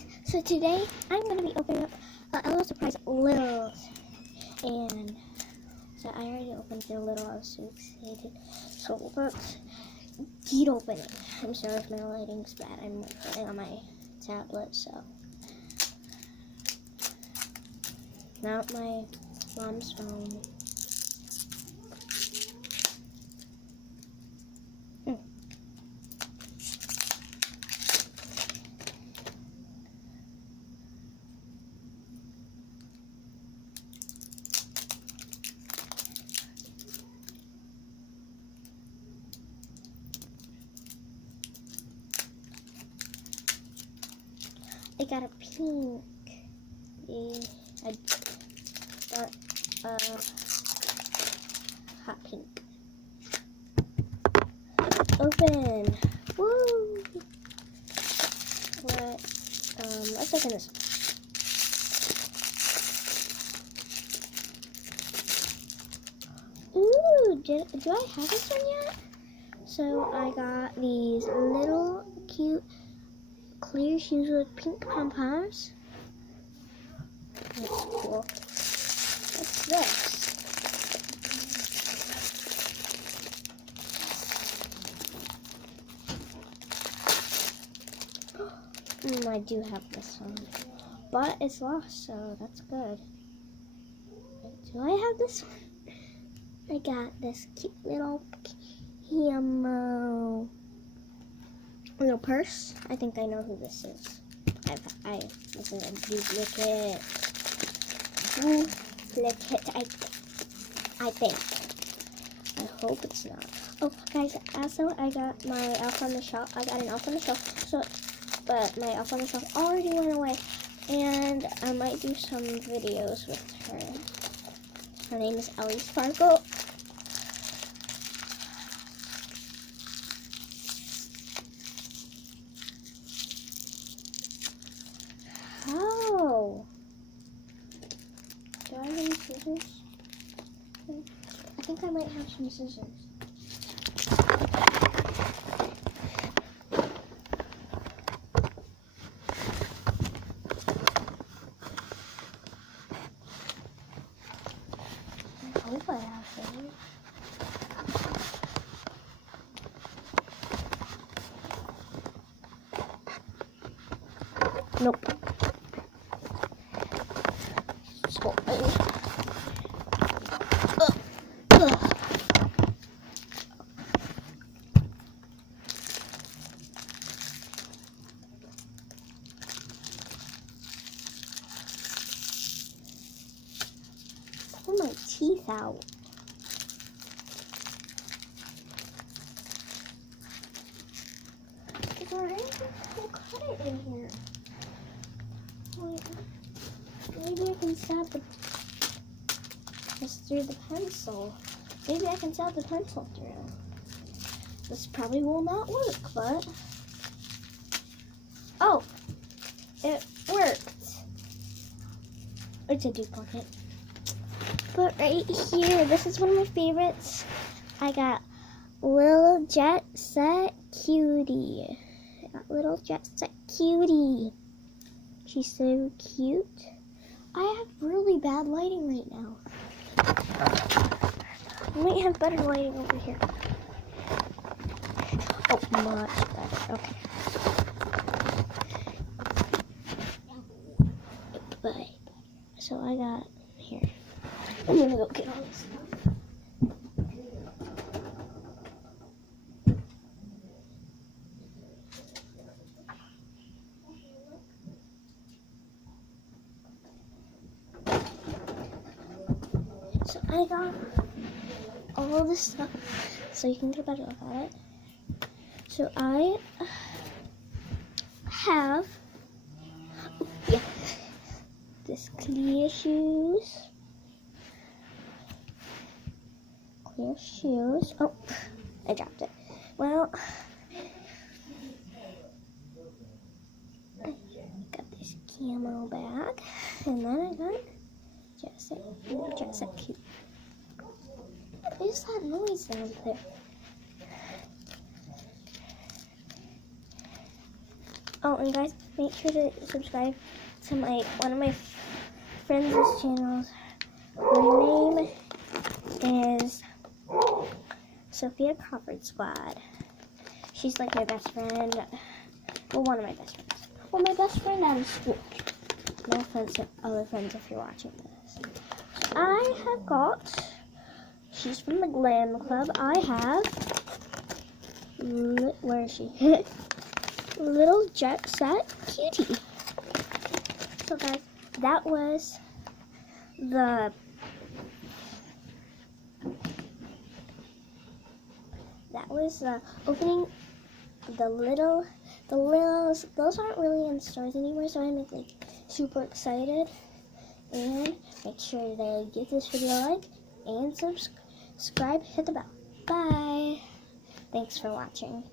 guys, so today I'm going to be opening up a little surprise lils, and so I already opened the little, I was so excited, so let's get opening. I'm sorry if my lighting's bad, I'm recording on my tablet, so not my mom's phone. I got a pink, hot pink. Open. Woo! Let's open this one. Ooh, do I have this one yet? So I got these little cute clear shoes with pink pom-poms. That's cool. What's this? I do have this one, but it's lost, so that's good. Do I have this one? I got this cute little camo little purse. I think I know who this is. This is a duplicate. I think. I hope it's not. Oh, guys, also I got my elf on the shelf. I got an elf on the shelf. But my elf on the shelf already went away, and I might do some videos with her. Her name is Ellie Sparkle. Oh, do I have any scissors? I think I might have some scissors. I hope I have scissors. Nope. Pull my teeth out. Is there anything to cut it in here? Wait, maybe I can stab this through the pencil. Maybe I can stab the pencil through. This probably will not work, but oh, it worked. It's a duplicate. But right here, this is one of my favorites. I got Little Jet Set Cutie. I got Little Jet Set Cutie. She's so cute. I have really bad lighting right now. I might have better lighting over here. Oh, much better. Okay. But, so I got here. I'm gonna go get all this stuff. So I got all this stuff so you can get a better look at it. So I have this clear shoes. Clear shoes. Oh, I dropped it. Well, I got this camo bag, and then I got Jet Set Cute. What is that noise down there? Oh, and guys, make sure to subscribe to one of my friends' channels. Her name is Sophia Crawford Squad. She's like my best friend. Well, one of my best friends. Well, my best friend out of school. No offense to other friends if you're watching this. I have got, she's from the Glam Club. I have, where is she? Little Jet Set Cutie. So guys, that was the opening of the lils. Those aren't really in stores anymore, so I'm like super excited. And make sure to give this video a like and subscribe, hit the bell. Bye. Thanks for watching.